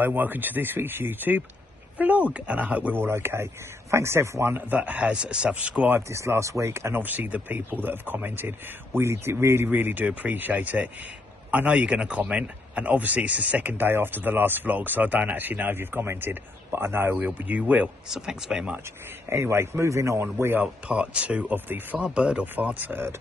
Hi and welcome to this week's YouTube vlog, and I hope we're all okay. Thanks everyone that has subscribed this last week, and obviously the people that have commented. We really do appreciate it. I know you're going to comment, and obviously it's the second day after the last vlog, so I don't actually know if you've commented, but I know you will, so thanks very much. Anyway, moving on, we are part 2 of the Firebird or Fireturd,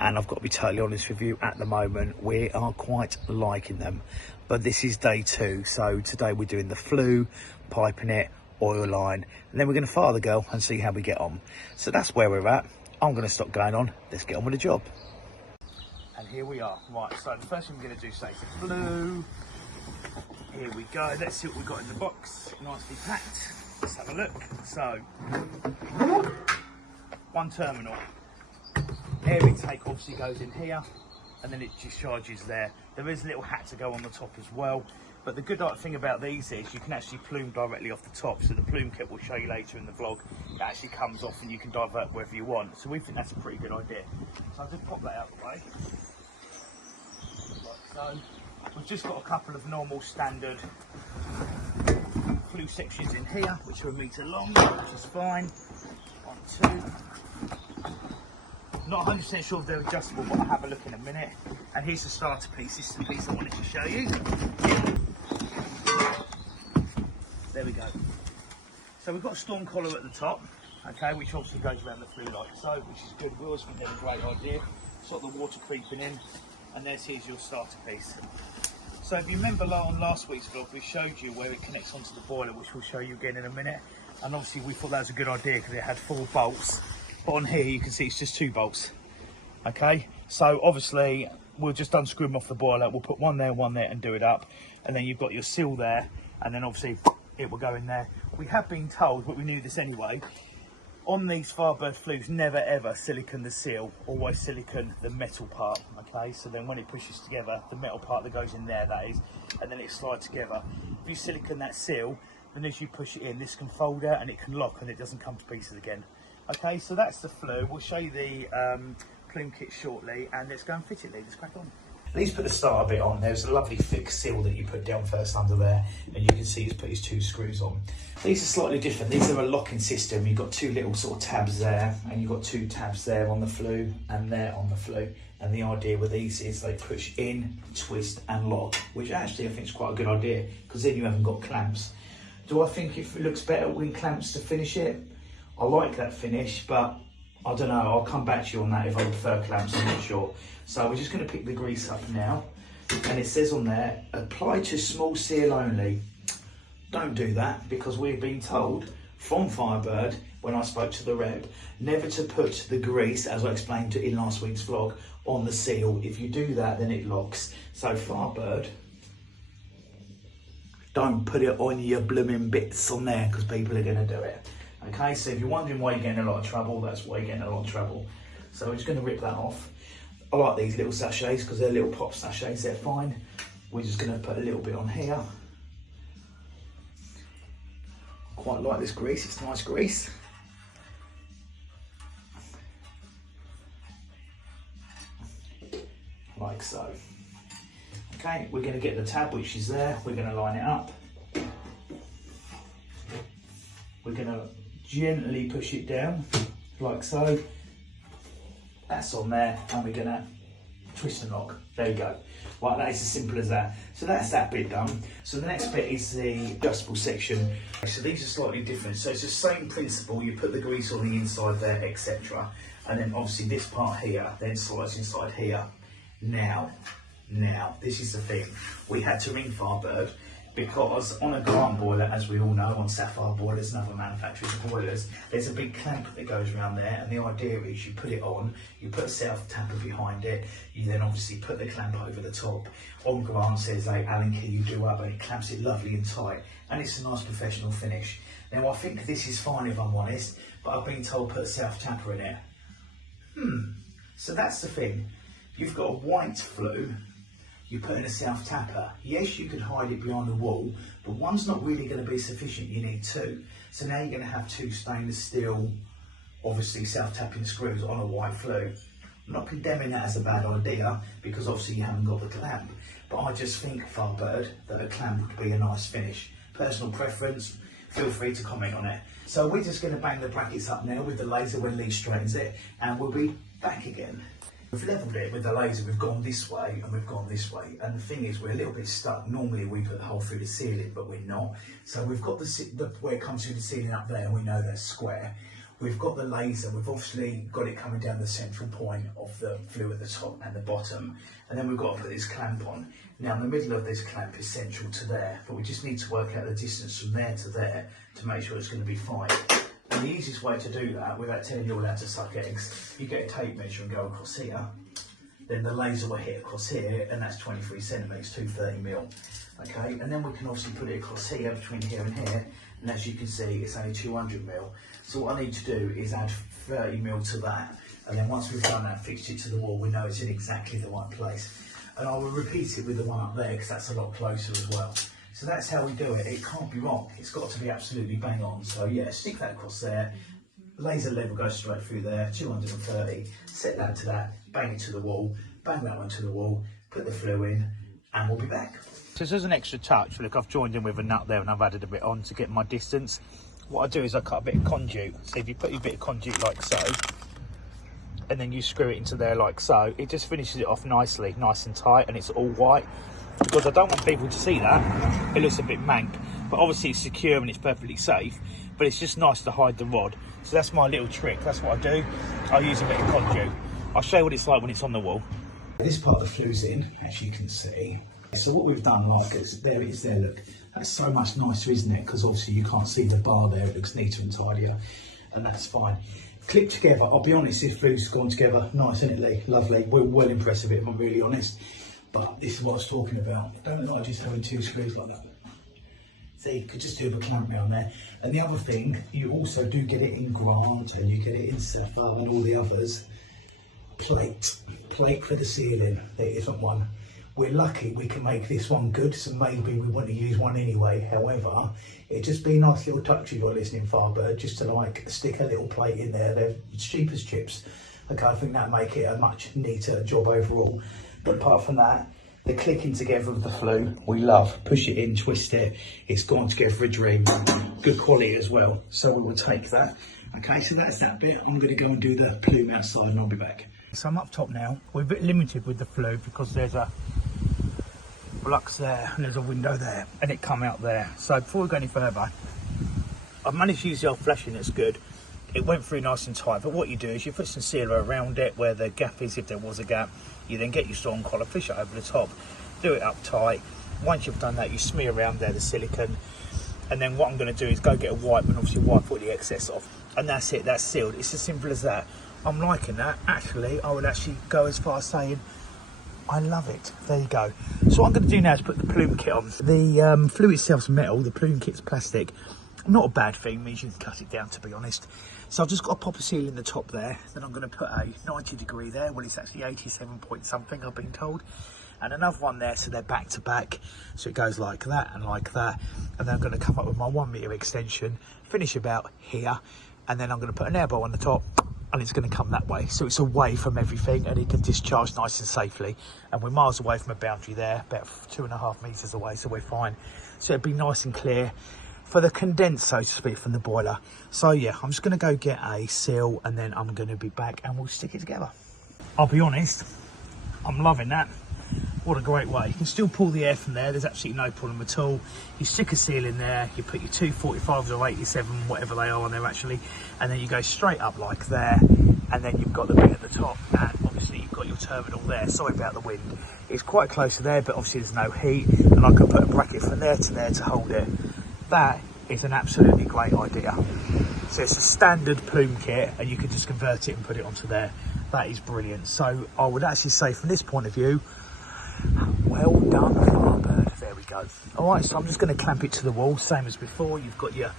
and I've got to be totally honest with you, at the moment we are quite liking them, but this is day 2. So today we're doing the flue, piping it, oil line, and then we're going to fire the girl and see how we get on. So that's where we're at. I'm going to stop going on, let's get on with the job. And here we are. Right, so the first thing we're going to do is the flue. Here we go, let's see what we've got in the box. Nicely packed. Let's have a look. So, one terminal. Air intake obviously goes in here, and then it discharges there. There is a little hat to go on the top as well. But the good thing about these is you can actually plume directly off the top. So the plume kit we'll show you later in the vlog. It actually comes off and you can divert wherever you want. So we think that's a pretty good idea. So I'll just pop that out of the way. Like so. We've just got a couple of normal standard flue sections in here, which are 1 metre long, which is fine. 1, 2. Not 100% sure if they're adjustable, but I'll have a look in a minute. And here's the starter piece. This is the piece I wanted to show you. There we go. So we've got a storm collar at the top, okay, which obviously goes around the flue like so, which is good. We always think they're a great idea. Sort of the water creeping in, and here's your starter piece. So if you remember on last week's vlog, we showed you where it connects onto the boiler, which we'll show you again in a minute. And obviously we thought that was a good idea because it had 4 bolts. But on here you can see it's just 2 bolts. Okay, so obviously we'll just unscrew them off the boiler. We'll put one there and do it up. And then you've got your seal there, and then obviously it will go in there. We have been told, but we knew this anyway, on these Firebird flues, never ever silicone the seal, always silicone the metal part, okay? So then when it pushes together, the metal part that goes in there, that is, and then it slides together. If you silicone that seal, then as you push it in, this can fold out and it can lock and it doesn't come to pieces again. Okay, so that's the flue. We'll show you the plume kit shortly, and let's go and fit it, Lee. Let's crack on. Lee's put the starter bit on. There's a lovely thick seal that you put down first under there, and you can see he's put his 2 screws on. These are slightly different. These are a locking system. You've got 2 little sort of tabs there, and you've got 2 tabs there on the flue and there on the flue. And the idea with these is they push in, twist and lock, which actually I think is quite a good idea, because then you haven't got clamps. Do I think it looks better with clamps to finish it? I like that finish, but I don't know, I'll come back to you on that if I prefer clamps, I'm not sure. So we're just going to pick the grease up now, and it says on there, apply to small seal only. Don't do that, because we've been told from Firebird, when I spoke to the rep, never to put the grease, as I explained in last week's vlog, on the seal. If you do that, then it locks. So Firebird, don't put it on your blooming bits on there, because people are going to do it. Okay, so if you're wondering why you're getting a lot of trouble, that's why you're getting a lot of trouble. So we're just going to rip that off. I like these little sachets because they're little pop sachets, they're fine. We're just going to put a little bit on here. Quite like this grease, it's nice grease. Like so. Okay, we're going to get the tab which is there, we're going to line it up. We're going to gently push it down, like so. That's on there, and we're going to twist and lock. There you go. Right, that is as simple as that. So that's that bit done. So the next bit is the adjustable section. So these are slightly different. So it's the same principle. You put the grease on the inside there, etc. And then obviously this part here then slides inside here. Now, this is the thing. We had to ring Firebird, because on a Grant boiler, as we all know, on Sapphire boilers and other manufacturers' boilers, there's a big clamp that goes around there, and the idea is you put it on, you put a self tapper behind it, you then obviously put the clamp over the top. On Grant says a Allen key you do up, and it clamps it lovely and tight, and it's a nice professional finish. Now I think this is fine if I'm honest, but I've been told put a self tapper in it. So that's the thing. You've got a white flue, you put in a self tapper. Yes, you could hide it behind the wall, but one's not really going to be sufficient, you need 2. So now you're going to have 2 stainless steel, obviously self tapping screws on a white flue. I'm not condemning that as a bad idea because obviously you haven't got the clamp, but I just think, Firebird, that a clamp would be a nice finish. Personal preference, feel free to comment on it. So we're just going to bang the brackets up now with the laser when Lee straightens it, and we'll be back again. We've levelled it with the laser, we've gone this way and we've gone this way, and the thing is we're a little bit stuck. Normally we put the hole through the ceiling, but we're not. So we've got the where it comes through the ceiling up there, and we know that's square. We've got the laser, we've obviously got it coming down the central point of the flue at the top and the bottom, and then we've got to put this clamp on. Now the middle of this clamp is central to there, but we just need to work out the distance from there to there to make sure it's going to be fine. And the easiest way to do that, without telling you all how to suck eggs, you get a tape measure and go across here, then the laser will hit across here, and that's 23 centimetres, 230mm. Okay, and then we can obviously put it across here, between here and here, and as you can see, it's only 200mm. So what I need to do is add 30mm to that, and then once we've done that, fixed it to the wall, we know it's in exactly the right place. And I will repeat it with the one up there, because that's a lot closer as well. So that's how we do it. It can't be wrong. It's got to be absolutely bang on. So yeah, stick that across there. Laser level goes straight through there, 230. Set that to that, bang it to the wall, bang that one to the wall, put the flue in, and we'll be back. So as an extra touch, look, I've joined in with a nut there and I've added a bit on to get my distance. What I do is I cut a bit of conduit. So if you put your bit of conduit like so, and then you screw it into there like so, it just finishes it off nicely, nice and tight, and it's all white. Because I don't want people to see that, it looks a bit mank, but obviously it's secure and it's perfectly safe, but it's just nice to hide the rod. So that's my little trick, that's what I do. I use a bit of conduit. I'll show you what it's like when it's on the wall. This part of the flue's in, as you can see. So what we've done, like, there it is there, look. That's so much nicer, isn't it? Because obviously you can't see the bar there, it looks neater and tidier, and that's fine. Clip together, I'll be honest, this flue's gone together nice, isn't it, Lee? Lovely, we're well impressed with it, if I'm really honest. But this is what I was talking about. Don't like just having two screws like that. See, you could just do a clamp round there. And the other thing, you also do get it in Grant, and you get it in Sapphire and all the others. Plate for the ceiling, there isn't one. We're lucky we can make this one good, so maybe we want to use one anyway. However, it'd just be a nice little touch if you're listening, Firebird, just to like stick a little plate in there. They're cheap as chips. Okay, I think that'd make it a much neater job overall. But apart from that, the clicking together of the flue, we love. Push it in, twist it, it's gone together for a dream. Good quality as well, so we will take that. Okay, so that's that bit. I'm going to go and do the plume outside and I'll be back. So I'm up top now. We're a bit limited with the flue because there's a flux there and there's a window there and it come out there. So before we go any further, I've managed to use the old flashing, that's good. It went through nice and tight, but what you do is you put some sealer around it where the gap is, if there was a gap. You then get your storm collar, fish it over the top, do it up tight. Once you've done that, you smear around there the silicone, and then what I'm going to do is go get a wipe and obviously wipe all the excess off, and that's it, that's sealed. It's as simple as that. I'm liking that. Actually, I would actually go as far as saying I love it. There you go. So what I'm going to do now is put the plume kit on. The flue itself's metal, the plume kit's plastic. Not a bad thing, means you can cut it down, to be honest. So I've just got to pop a seal in the top there, then I'm going to put a 90 degree there. Well, it's actually 87 point something, I've been told, and another one there, so they're back to back, so it goes like that and like that. And then I'm going to come up with my 1 metre extension, finish about here, and then I'm going to put an air bolt on the top, and it's going to come that way, so it's away from everything and it can discharge nice and safely. And we're miles away from a boundary there, about 2.5 metres away, so we're fine. So it'd be nice and clear for the condense, so to speak, from the boiler. So yeah, I'm just going to go get a seal and then I'm going to be back and we'll stick it together. I'll be honest, I'm loving that. What a great way. You can still pull the air from there, there's absolutely no problem at all. You stick a seal in there, you put your 245s or 87, whatever they are on there actually, and then you go straight up like there, and then you've got the bit at the top, and obviously you've got your terminal there. Sorry about the wind, it's quite close to there, but obviously there's no heat, and I can put a bracket from there to hold it. That is an absolutely great idea. So it's a standard plume kit and you can just convert it and put it onto there. That is brilliant. So I would actually say from this point of view, well done, Firebird. There we go. All right, so I'm just going to clamp it to the wall, same as before. You've got your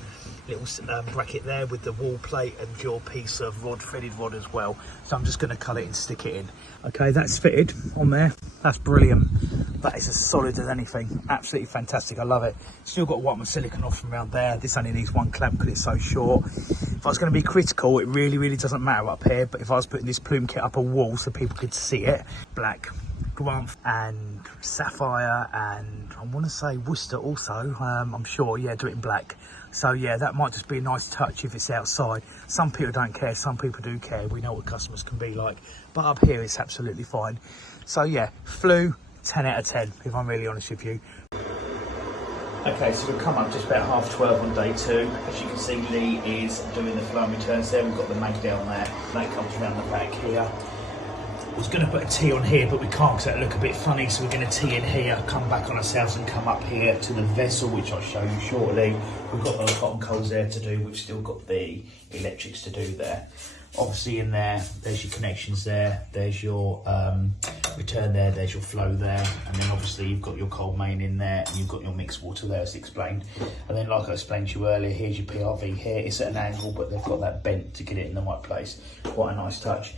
little bracket there with the wall plate and your piece of rod, threaded rod as well. So I'm just going to cut it and stick it in. Okay, that's fitted on there. That's brilliant. That is as solid as anything. Absolutely fantastic. I love it. Still got to wipe my silicone off from around there. This only needs one clamp because it's so short. If I was going to be critical, it really doesn't matter up here. But if I was putting this plume kit up a wall so people could see it, black Grumpf and sapphire, and I want to say Worcester also. I'm sure, yeah, do it in black. So yeah, that might just be a nice touch if it's outside. Some people don't care, some people do care. We know what customers can be like, but up here it's absolutely fine. So yeah, flue 10 out of 10 if I'm really honest with you. Okay, so we've come up just about 12:30 on day 2. As you can see, Lee is doing the flow and returns there. We've got the mag down there. That comes around the back here. I was going to put a T on here, but we can't because that'll look a bit funny. So we're going to T in here, come back on ourselves and come up here to the vessel, which I'll show you shortly. We've got those hot and colds there to do. We've still got the electrics to do there. Obviously in there, there's your connections there. There's your return there. There's your flow there. And then obviously you've got your cold main in there. And you've got your mixed water there, as explained. And then like I explained to you earlier, here's your PRV here. It's at an angle, but they've got that bent to get it in the right place. Quite a nice touch.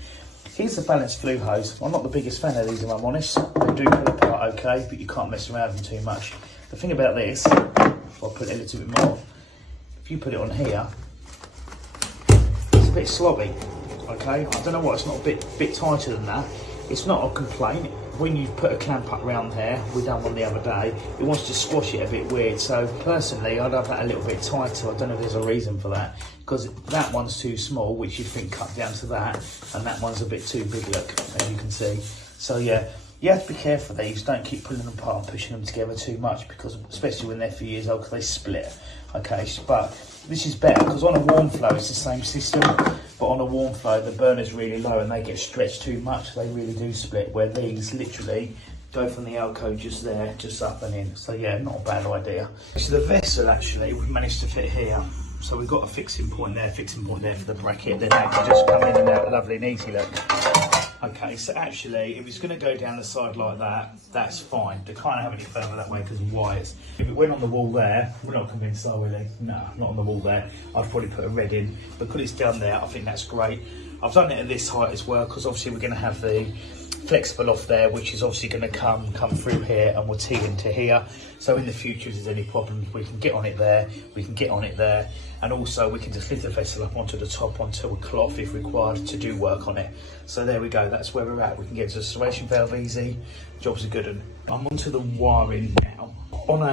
Here's the balanced flue hose. I'm not the biggest fan of these, if I'm honest. They do pull apart okay, but you can't mess around with them too much. The thing about this, if I put it a little bit more, if you put it on here, it's a bit slobby, okay? I don't know why it's not a bit tighter than that. It's not a complaint. When you put a clamp up around there, we done one the other day, it wants to squash it a bit weird. So personally, I'd have that a little bit tighter. I don't know if there's a reason for that, because that one's too small, which you think cut down to that, and that one's a bit too big, look, as you can see. So yeah, you have to be careful of these. Don't keep pulling them apart and pushing them together too much, because especially when they're a few years old, because they split. Okay, but this is better because on a warm flow it's the same system, but on a warm flow the burner's really low and they get stretched too much. They really do split, where these literally go from the alcove just there, just up and in. So yeah, not a bad idea. So the vessel actually we've managed to fit here. So we've got a fixing point there for the bracket, then that can just come in and out lovely and easy, look. Okay, so actually, if it's going to go down the side like that, that's fine. They can't have any further that way because of wires. If it went on the wall there, we're not convinced, are we, Lee? No, not on the wall there. I'd probably put a red in. But because it's down there, I think that's great. I've done it at this height as well, because obviously we're going to have the flexible off there, which is obviously going to come through here, and we'll tee into here. So in the future, if there's any problems, we can get on it there, we can get on it there, and also we can just lift the vessel up onto the top, onto a cloth if required, to do work on it. So there we go, that's where we're at. We can get to the serration valve easy. Job's a good one. I'm onto the wiring now. On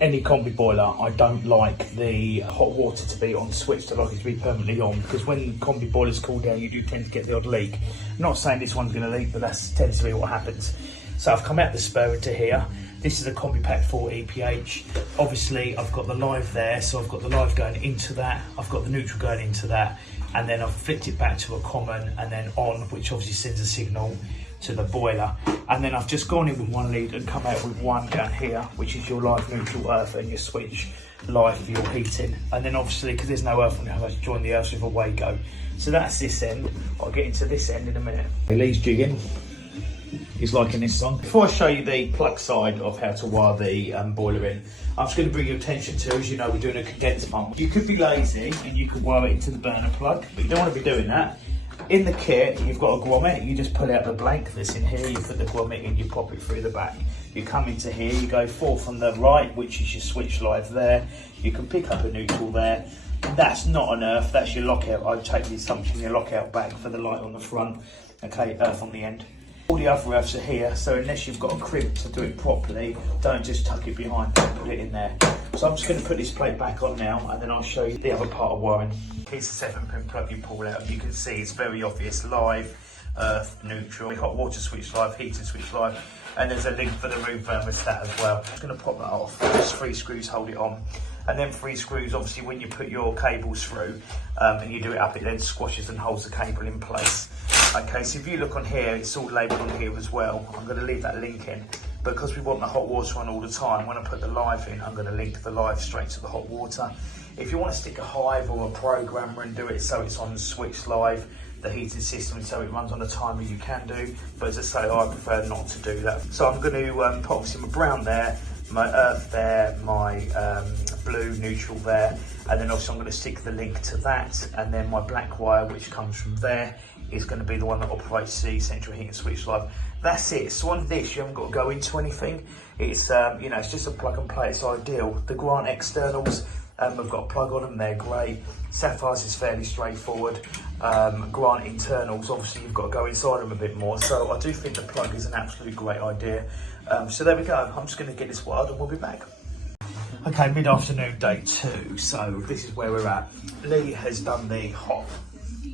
any combi boiler, I don't like the hot water to be on switch, I like it to be permanently on, because when combi boilers cool down, you do tend to get the odd leak. I'm not saying this one's going to leak, but that tends to be what happens. So I've come out the spur into here. This is a Combi Pack 4 EPH. Obviously, I've got the live there, so I've got the live going into that. I've got the neutral going into that, and then I've flipped it back to a common and then on, which obviously sends a signal to the boiler. And then I've just gone in with one lead and come out with one down here, which is your live neutral earth and your switch live for your heating. And then obviously, because there's no earth on it, I have to join the earth with a Wago. So that's this end. I'll get into this end in a minute. Lee's jigging. He's liking this song. Before I show you the plug side of how to wire the boiler in, I'm just going to bring your attention to, as you know, we're doing a condenser pump. You could be lazy and you could wire it into the burner plug, but you don't want to be doing that. In the kit, you've got a grommet. You just pull out the blank that's in here, you put the grommet in, you pop it through the back. You come into here, you go forth on the right, which is your switch live there. You can pick up a neutral there. That's not an earth, that's your lockout. I take the assumption your lockout back for the light on the front. Okay, earth on the end. All the other earths are here, so unless you've got a crimp to do it properly, don't just tuck it behind and put it in there. So I'm just going to put this plate back on now, and then I'll show you the other part of wiring. Here's the 7-pin plug you pull out. You can see it's very obvious: live, earth, neutral, hot water switch live, heating switch live, and there's a link for the room thermostat as well. I'm just going to pop that off. Just 3 screws hold it on. And then 3 screws, obviously when you put your cables through and you do it up, it then squashes and holds the cable in place. Okay, so if you look on here, it's all labelled on here as well. I'm going to leave that link in. Because we want the hot water on all the time, when I put the live in, I'm going to link the live straight to the hot water. If you want to stick a hive or a programmer and do it so it's on the switch live, the heating system, so it runs on a timer, you can do. But as I say, I prefer not to do that. So I'm going to put obviously my brown there, my earth there, my blue neutral there, and then also I'm going to stick the link to that, and then my black wire which comes from there is going to be the one that operates the central heating switch live. That's it. So on this you haven't got to go into anything. It's you know, it's just a plug and play. It's ideal. The Grant externals, we've got a plug on them, they're great. Sapphires is fairly straightforward. Grant internals, obviously you've got to go inside them a bit more, so I do think the plug is an absolute great idea. So there we go. I'm just going to get this wired and we'll be back. Okay, mid-afternoon, day 2. So this is where we're at. Lee has done the hop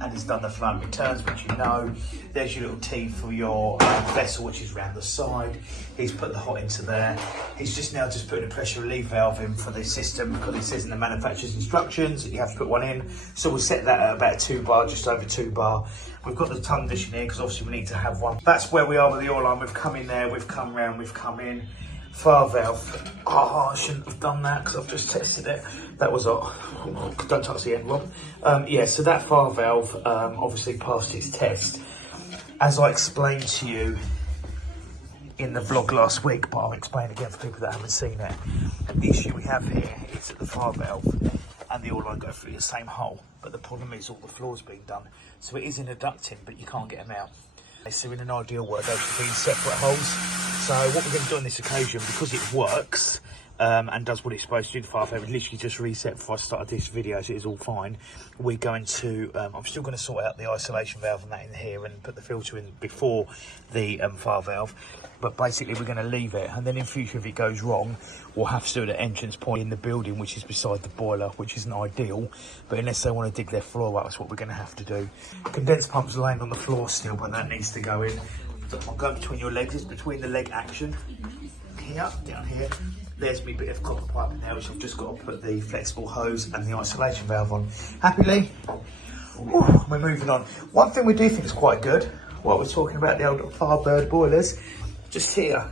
and he's done the front returns, which you know. There's your little T for your vessel, which is around the side. He's put the hot into there. He's just now putting a pressure relief valve in for the system, because it says in the manufacturer's instructions that you have to put one in. So we'll set that at about 2 bar, just over 2 bar. We've got the tongue dish in here because obviously we need to have one. That's where we are with the oil line. We've come in there, we've come round, we've come in. Fire valve. Oh, I shouldn't have done that because I've just tested it. That was hot. Don't touch the end, Rob. Yeah, so that fire valve obviously passed its test. As I explained to you in the vlog last week, but I'll explain again for people that haven't seen it. The issue we have here is that the fire valve and the oil line go through the same hole, but the problem is all the floor's being done. So it is in a ducting, but you can't get them out. So in an ideal world, those should be in separate holes. So what we're going to do on this occasion, because it works and does what it's supposed to do, the fire valve literally just reset before I started this video, so it's all fine. We're going to, I'm still going to sort out the isolation valve and that in here and put the filter in before the fire valve. But basically we're going to leave it, and then in future if it goes wrong, we'll have to do the entrance point in the building, which is beside the boiler, which isn't ideal. But unless they want to dig their floor up, that's what we're going to have to do. Condenser pump's laying on the floor still, but that needs to go in. I'll go between your legs, it's between the leg action. Here, down here. There's me bit of copper pipe in there, which I've just got to put the flexible hose and the isolation valve on. Happy, Lee? Ooh, we're moving on. One thing we do think is quite good, while we're talking about the old Firebird boilers, just here,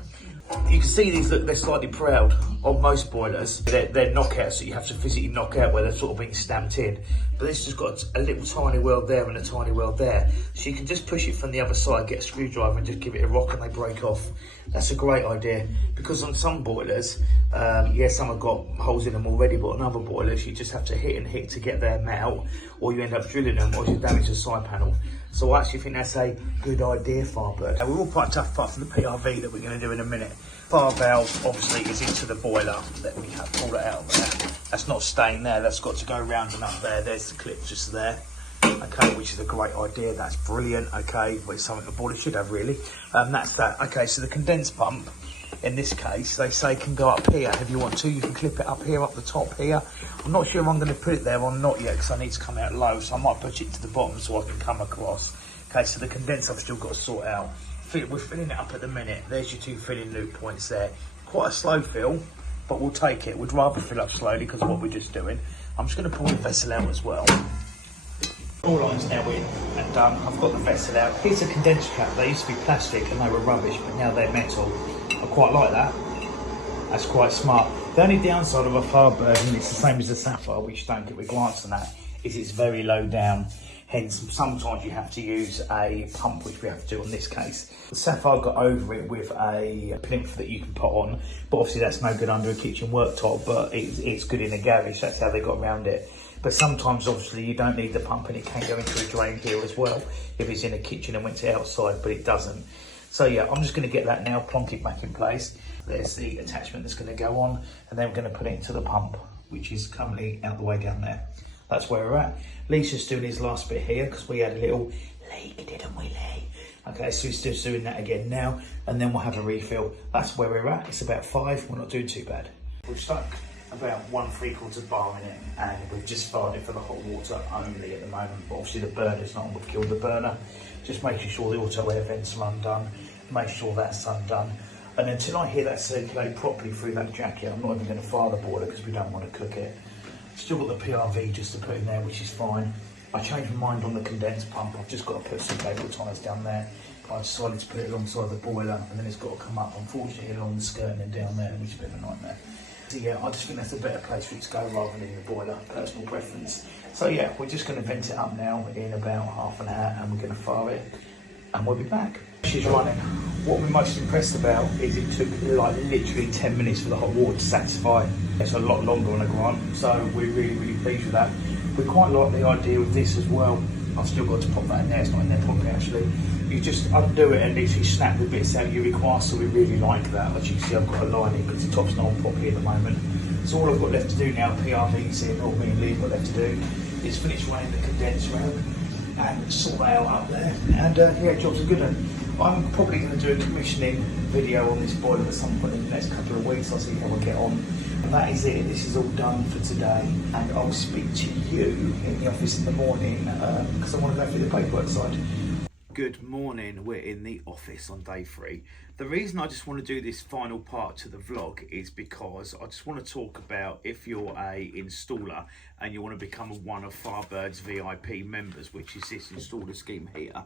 you can see these, look, they're slightly proud. On most boilers, they're knockouts, so you have to physically knock out where they're sort of being stamped in. But this just got a little tiny weld there and a tiny weld there. So you can just push it from the other side, get a screwdriver and just give it a rock and they break off. That's a great idea, because on some boilers, yeah, some have got holes in them already, but on other boilers, you just have to hit and hit to get them out, or you end up drilling them, or you damage the side panel. So I actually think that's a good idea, Firebird. We're all quite tough apart from the PRV that we're going to do in a minute. Fire valve obviously is into the boiler. Let me pull it out of there. That's not staying there, that's got to go round and up there. There's the clip just there. Okay, which is a great idea, that's brilliant. Okay, but it's something the boiler should have really. That's that. Okay, so the condenser pump, in this case, they say can go up here. If you want to, you can clip it up here, up the top here. I'm not sure if I'm going to put it there or not yet, because I need to come out low, so I might push it to the bottom so I can come across. Okay, so the condenser I've still got to sort out. We're filling it up at the minute. There's your 2 filling loop points there. Quite a slow fill, but we'll take it. We'd rather fill up slowly because of what we're just doing. I'm just going to pull the vessel out as well. All line's now in and done. I've got the vessel out. Here's a condenser cap. They used to be plastic and they were rubbish, but now they're metal. I quite like that. That's quite smart. The only downside of a Firebird, and it's the same as a Sapphire, which don't get with glancing at, is it's very low down. Hence, sometimes you have to use a pump, which we have to do in this case. The Sapphire got over it with a plinth that you can put on, but obviously that's no good under a kitchen worktop, but it's good in a garage. That's how they got around it. But sometimes, obviously, you don't need the pump and it can go into a drain here as well if it's in a kitchen and went to outside, but it doesn't. So yeah, I'm just going to get that now, plonk it back in place. There's the attachment that's going to go on, and then we're going to put it into the pump, which is currently out the way down there. That's where we're at. Lee's just doing his last bit here because we had a little leak, didn't we, Lee? Okay, so he's just doing that again now, and then we'll have a refill. That's where we're at. It's about 5. We're not doing too bad. We've stuck about 1 3/4 bar in it, and we've just fired it for the hot water only at the moment. But obviously the burner's not on. We've killed the burner. Just making sure the auto air vents are undone. Make sure that's undone. And until I hear that circulate properly through that jacket, I'm not even going to fire the boiler because we don't want to cook it. Still got the PRV just to put in there, which is fine. I changed my mind on the condenser pump. I've just got to put some cable ties down there. I decided to put it alongside the boiler, and then it's got to come up, unfortunately, along the skirting and down there, which is a bit of a nightmare. So yeah, I just think that's a better place for it to go rather than in the boiler, personal preference. So yeah, we're just going to vent it up now in about half an hour, and we're going to fire it. and we'll be back. She's running. What we're most impressed about is it took like literally 10 minutes for the hot water to satisfy. It's a lot longer on a Grant, so we're really pleased with that. We quite like the idea of this as well. I've still got to pop that in there, it's not in there properly actually. You just undo it and literally snap the bits out you require, so we really like that. As you can see, I've got a lining because the top's not on properly at the moment. So all I've got left to do now, PRV's in, or me and Lee's got left to do, is finish running the condenser round and sort that out up there. And yeah, job's a good one. I'm probably going to do a commissioning video on this boiler at some point in the next couple of weeks. I'll see how I get on. And that is it. This is all done for today. And I'll speak to you in the office in the morning because I want to go through the paperwork side. Good morning. We're in the office on day 3. The reason I just want to do this final part to the vlog is because I just want to talk about if you're a installer and you want to become one of Firebird's VIP members, which is this installer scheme here.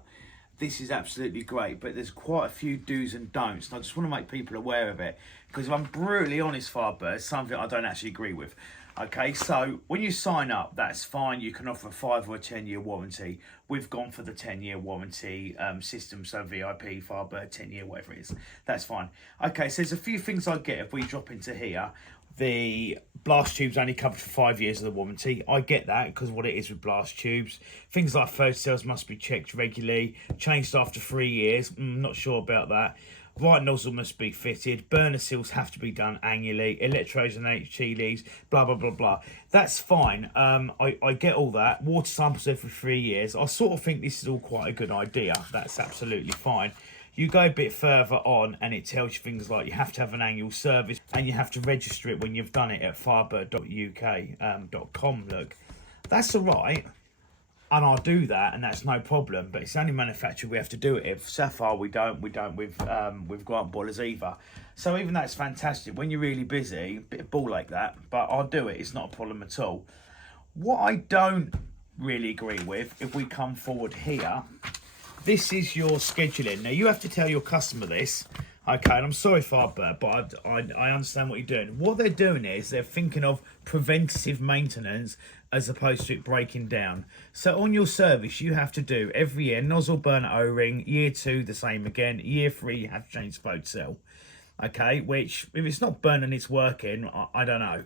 This is absolutely great, but there's quite a few do's and don'ts, and I just want to make people aware of it, because if I'm brutally honest, Firebird, it's something I don't actually agree with. Okay, so when you sign up, that's fine. You can offer a 5 or a 10-year warranty. We've gone for the 10-year warranty system, so VIP, Firebird, 10-year, whatever it is. That's fine. Okay, so there's a few things I get if we drop into here. The blast tubes only covered for 5 years of the warranty. I get that because what it is with blast tubes. Things like photo cells must be checked regularly, changed after 3 years. Not sure about that. Right nozzle must be fitted. Burner seals have to be done annually. Electrodes and HT leads, blah, blah, blah, blah. That's fine. I get all that. Water samples every 3 years. I sort of think this is all quite a good idea. That's absolutely fine. You go a bit further on and it tells you things like you have to have an annual service and you have to register it when you've done it at firebird.uk.com. Look, that's all right. And I'll do that, and that's no problem. But it's the only manufacturer we have to do it. If Sapphire, we don't with Grant boilers either. So even that's fantastic. When you're really busy, a bit of ball like that, but I'll do it. It's not a problem at all. What I don't really agree with, if we come forward here, this is your scheduling. Now you have to tell your customer this. Okay, and I'm sorry, Firebird, but I understand what you're doing. What they're doing is they're thinking of preventative maintenance as opposed to it breaking down. So on your service, you have to do every year nozzle burner O-ring, year 2 the same again, year 3 you have to change the photo cell. Okay, which if it's not burning, it's working. I don't know.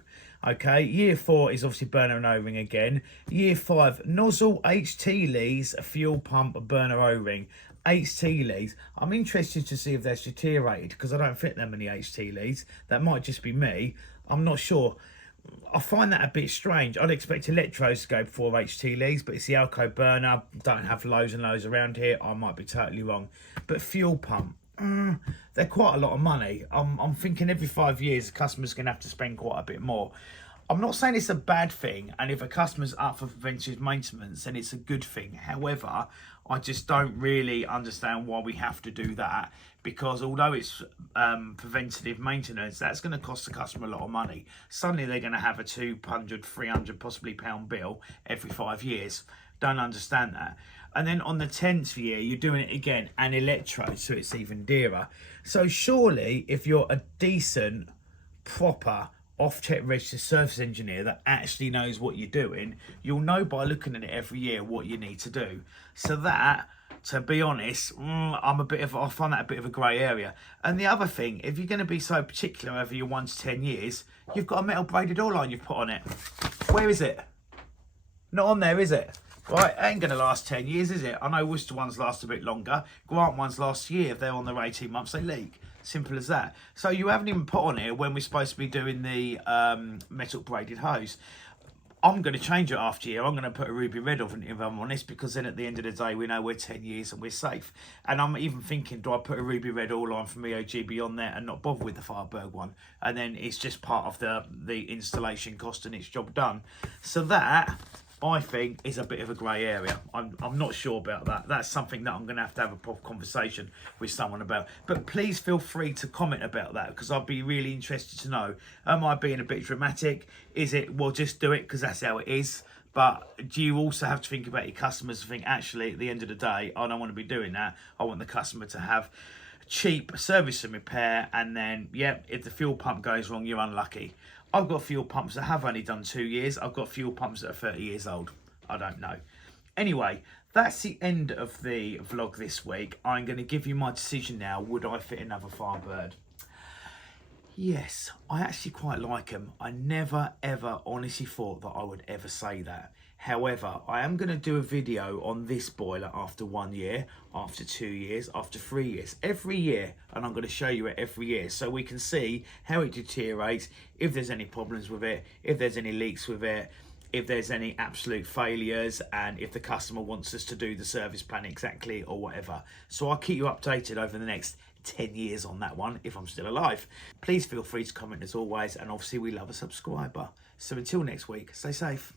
Okay, year 4 is obviously burner and O-ring again. Year 5 nozzle, HT leads, a fuel pump, a burner O-ring. HT leads. I'm interested to see if they're deteriorated because I don't fit them many HT leads. That might just be me. I'm not sure. I find that a bit strange. I'd expect electrodes to go before HT leads, but it's the Alco burner. Don't have loads and loads around here. I might be totally wrong. But fuel pump, they're quite a lot of money. I'm thinking every 5 years, the customer's going to have to spend quite a bit more. I'm not saying it's a bad thing, and if a customer's up for preventative maintenance, then it's a good thing. However, I just don't really understand why we have to do that, because although it's preventative maintenance, that's going to cost the customer a lot of money. Suddenly they're going to have a 200, 300, possibly £1 bill every 5 years. Don't understand that. And then on the 10th year, you're doing it again, and electrode, so it's even dearer. So surely, if you're a decent, proper, off-check registered service engineer that actually knows what you're doing, you'll know by looking at it every year what you need to do. So that, to be honest, I find that a bit of a grey area. And the other thing, if you're going to be so particular over your 1 to 10 years, you've got a metal braided oil line you've put on it. Where is it? Not on there, is it? Right, it ain't going to last 10 years, is it? I know Worcester ones last a bit longer. Grant ones last a year. If they're on there 18 months, they leak. Simple as that. So you haven't even put on here when we're supposed to be doing the metal braided hose. I'm going to change it after a year. I'm going to put a ruby red on it, if I'm honest, because then at the end of the day, we know we're 10 years and we're safe. And I'm even thinking, do I put a ruby red oil line from EOGB on there and not bother with the Firebird one? And then it's just part of the installation cost and it's job done. So that, I think, is a bit of a grey area. I'm not sure about that. That's something that I'm going to have a proper conversation with someone about. But please feel free to comment about that, because I'd be really interested to know, am I being a bit dramatic? Is it, well, just do it because that's how it is? But do you also have to think about your customers and think, actually, at the end of the day, I don't want to be doing that. I want the customer to have cheap service and repair, and then, yeah, if the fuel pump goes wrong, you're unlucky. I've got fuel pumps that have only done 2 years. I've got fuel pumps that are 30 years old. I don't know. Anyway, that's the end of the vlog this week. I'm going to give you my decision now. Would I fit another Firebird? Yes, I actually quite like them. I never ever honestly thought that I would ever say that. However, I am going to do a video on this boiler after 1 year, after 2 years, after 3 years, every year, and I'm going to show you it every year so we can see how it deteriorates, if there's any problems with it, if there's any leaks with it, if there's any absolute failures, and if the customer wants us to do the service plan exactly or whatever. So I'll keep you updated over the next 10 years on that one if I'm still alive. Please feel free to comment as always, and obviously we love a subscriber. So until next week, stay safe.